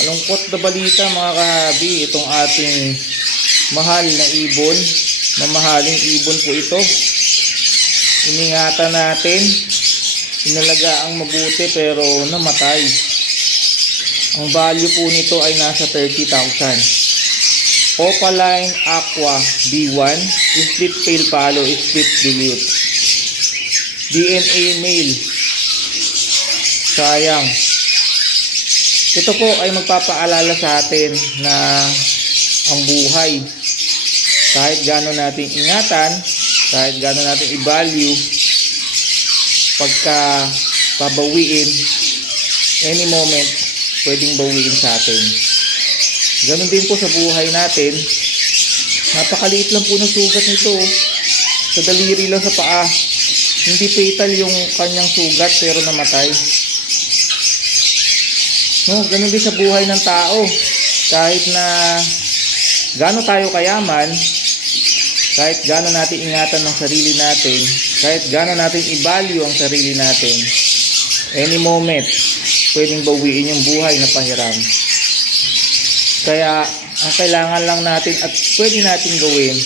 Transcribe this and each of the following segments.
Malungkot na balita mga kahabi, itong ating mahal na ibon. Mamahaling ibon po ito. Iningatan natin. Inalagaan mabuti pero namatay. Ang value po nito ay nasa 30,000. Opaline Aqua B1, split tail palo, split dilute. DNA male. Sayang. Ito po ay magpapaalala sa atin na ang buhay kahit gaano natin ingatan, kahit gaano natin i-value, pagka pabawiin, any moment, pwedeng bawiin sa atin. Ganon din po sa buhay natin. Napakaliit lang po ng sugat nito. Sa daliri lang sa paa. Hindi fatal yung kanyang sugat pero namatay. No, ganun din sa buhay ng tao. Kahit na gaano tayo kayaman, kahit gaano natin ingatan ng sarili natin, kahit gaano natin i-value ang sarili natin, any moment, pwedeng bawiin yung buhay na pahiram. Kaya, ang kailangan lang natin at pwede natin gawin,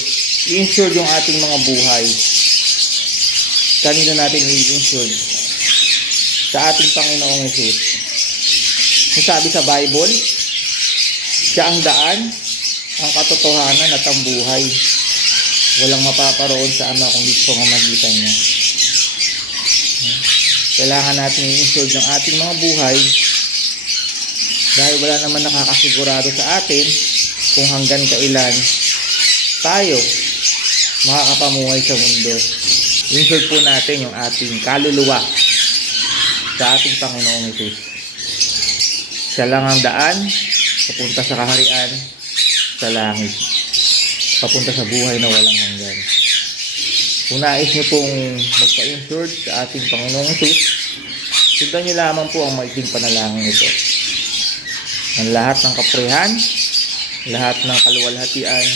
i-insure yung ating mga buhay. Kanino natin i-insure? Sa ating Panginoong Jesus. Yung sabi sa Bible, siya ang daan, ang katotohanan at ang buhay. Walang mapaparoon sa ama kung di sa pamamagitan niya. Kailangan natin i-insure yung ating mga buhay dahil wala naman nakakasigurado sa atin kung hanggang kailan tayo makakapamuhay sa mundo. Insure po natin yung ating kaluluwa sa ating Panginoong Jesus. Siya lang ang daan papunta sa kaharian sa langit. Papunta sa buhay na walang hanggan. Kung nais nyo pong magpa-insure sa ating Panginoong Jesus, sundan nyo lamang po ang maiting panalangin ito. Ang lahat ng kaprehan, lahat ng kaluwalhatian,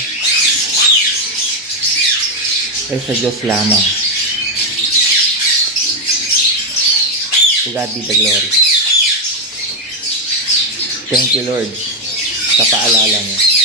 ay sa Diyos lamang. To God be the glory. Thank you, Lord, sa paalala niyo.